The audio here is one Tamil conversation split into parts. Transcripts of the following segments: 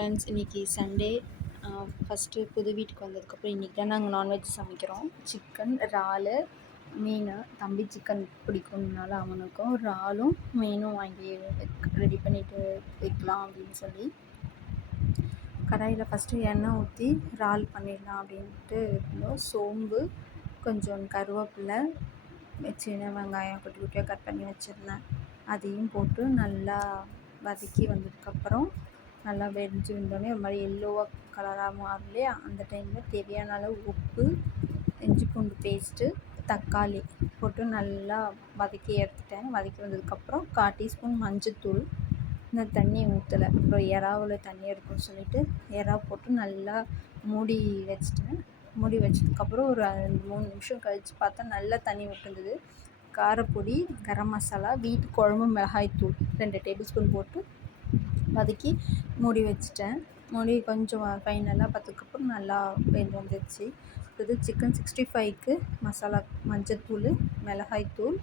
ஃப்ரெண்ட்ஸ், இன்றைக்கி சண்டே. ஃபஸ்ட்டு புது வீட்டுக்கு வந்ததுக்கப்புறம் இன்றைக்கி தான் நாங்கள் நான்வெஜ் சமைக்கிறோம். சிக்கன், இறாலு, மீன். தம்பி சிக்கன் பிடிக்கும்னால அவனுக்கும் இறாலும் மீனும் வாங்கி ரெடி பண்ணிவிட்டு வைக்கலாம் அப்படின்னு சொல்லி கடாயில் ஃபஸ்ட்டு எண்ணெய் ஊற்றி இறால் பண்ணிடலாம் அப்படின்ட்டு இருந்தோம். சோம்பு, கொஞ்சம் கருவேப்பிலை, சின்ன வெங்காயம் குட்டி குட்டியாக கட் பண்ணி வச்சுருந்தேன். அதையும் போட்டு நல்லா வதக்கி வந்ததுக்கப்புறம் நல்லா வெடிஞ்சு வந்தோடனே ஒரு மாதிரி எல்லோவாக கலராக மாறும் இல்லையா, அந்த டைமில் தேவையான அளவு உப்பு, இஞ்சி பூண்டு பேஸ்ட்டு, தக்காளி போட்டு நல்லா வதக்கி எடுத்துட்டேன். வதக்கி வந்ததுக்கப்புறம் 1/4 டீஸ்பூன் மஞ்சத்தூள், இந்த தண்ணி ஊற்றலை, அப்புறம் இறாவில் தண்ணி இருக்குன்னு சொல்லிவிட்டு இறா போட்டு நல்லா மூடி வச்சிட்டேன். மூடி வச்சதுக்கப்புறம் ஒரு 2-3 நிமிஷம் கழித்து பார்த்தா நல்லா தண்ணி விட்டுருந்தது. காரப்பொடி, கரம் மசாலா, வீட்டு குழம்பு மிளகாய்த்தூள் 2 டேபிள் ஸ்பூன் போட்டு வதக்கி மூடி வச்சிட்டேன். மூடி கொஞ்சம் ஃபைனலாக பார்த்ததுக்கப்புறம் நல்லா வெந்து வந்துடுச்சு. இது சிக்கன் 65க்கு மசாலா மஞ்சத்தூள், மிளகாய்த்தூள்,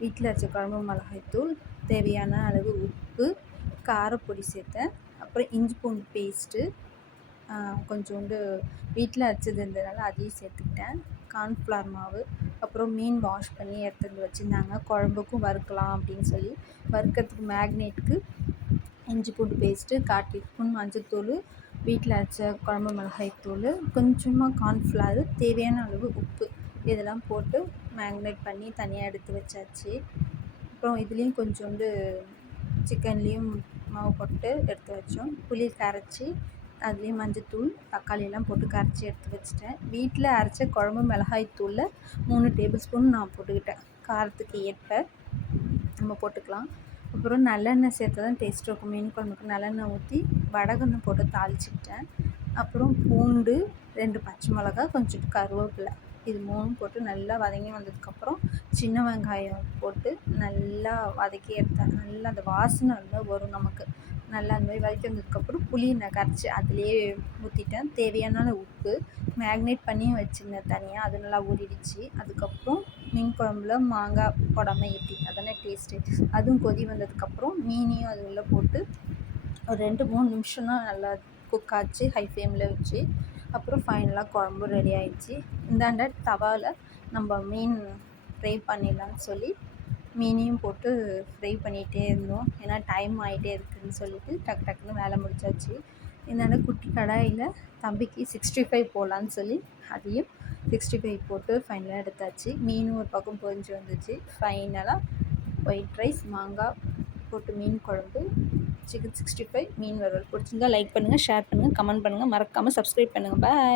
வீட்டில் அரைச்ச குழம்பு மிளகாய்த்தூள், தேவையான அளவு உப்பு, காரப்பொடி சேர்த்தேன். அப்புறம் இஞ்சி பூண்டு பேஸ்ட்டு கொஞ்சோண்டு வீட்டில் அரைச்சது இருந்ததுனால அதையும் சேர்த்துக்கிட்டேன். கார்ன்ஃப்ளவர் மாவு, அப்புறம் மீன் வாஷ் பண்ணி எடுத்துகிட்டு வச்சுருந்தாங்க. குழம்புக்கும் வறுக்கலாம் அப்படின்னு சொல்லி வறுக்கிறதுக்கு மேக்னேட்டுக்கு இஞ்சி பூண்டு பேஸ்ட்டு, 1/4 டீஸ்பூன் மஞ்சத்தூள், வீட்டில் அரைச்ச குழம்பு மிளகாய்த்தூள், கொஞ்சமாக கார்ன்ஃப்ளவர், தேவையான அளவு உப்பு, இதெல்லாம் போட்டு மேக்னேட் பண்ணி தனியாக எடுத்து வச்சாச்சு. அப்புறம் இதுலேயும் கொஞ்சோண்டு சிக்கன்லேயும் மாவு போட்டு எடுத்து வச்சோம். புளி கரைச்சி அதுலேயும் மஞ்சத்தூள், தக்காளியெல்லாம் போட்டு கரைச்சி எடுத்து வச்சுட்டேன். வீட்டில் அரைச்ச குழம்பு மிளகாய்த்தூளில் 3 டேபிள் ஸ்பூன் நான் போட்டுக்கிட்டேன். காரத்துக்கு ஏற்ப நம்ம போட்டுக்கலாம். அப்புறம் நல்லெண்ணெய் சேர்த்து தான் டேஸ்ட் இருக்கும். மீன் குழம்புக்கு நல்லெண்ணெய் ஊற்றி வடகெண்ணெய் போட்டு தாளிச்சிக்கிட்டேன். அப்புறம் பூண்டு, 2 பச்சை மிளகா, கொஞ்சம் கருவேப்பிலை, இது 3 போட்டு நல்லா வதங்கி வந்ததுக்கப்புறம் சின்ன வெங்காயம் போட்டு நல்லா வதக்கி எடுத்தேன். நல்லா அந்த வாசனை நல்லா வரும் நமக்கு. நல்லா அந்த மாதிரி வதக்கி வந்ததுக்கப்புறம் புளி நான் கரைச்சி அதிலேயே ஊற்றிட்டேன். தேவையான உப்பு, மேக்னேட் பண்ணி வச்சுருந்தேன் தனியாக, அது நல்லா ஊறிடுச்சு. அதுக்கப்புறம் மீன் குழம்புல மாங்காய் போடாமல் எப்படி அதானே டேஸ்ட்டு. அதுவும் கொதி வந்ததுக்கப்புறம் மீனையும் அது உள்ளே போட்டு ஒரு 2-3 நிமிஷம் தான் நல்லா குக் ஆச்சு, ஹை ஃப்ளேமில் வச்சு. அப்புறம் ஃபைனலாக குழம்பு ரெடி ஆகிடுச்சு. இந்தாண்ட தவாவில் நம்ம மீன் ஃப்ரை பண்ணிடலான்னு சொல்லி மீனையும் போட்டு ஃப்ரை பண்ணிகிட்டே இருந்தோம். ஏன்னா டைம் ஆகிட்டே இருக்குதுன்னு சொல்லிட்டு டக்கு டக்குன்னு வேலை முடிச்சாச்சு. இந்தாண்ட குட்டி கடாயில் தம்பிக்கு 65 போடலான்னு சொல்லி அதையும் 65 போட்டு ஃபைனலாக எடுத்தாச்சு. மீனும் ஒரு பக்கம் பொரிஞ்சு வந்துச்சு. ஃபைனலாக ஒயிட் ரைஸ், மாங்காய் போட்டு மீன் குழம்பு, சிக்கன் 65, மீன் வறுவல். பிடிச்சிருந்தா லைக் பண்ணுங்கள், ஷேர் பண்ணுங்கள், கமெண்ட் பண்ணுங்கள், மறக்காமல் சப்ஸ்கிரைப் பண்ணுங்கள். பாய்.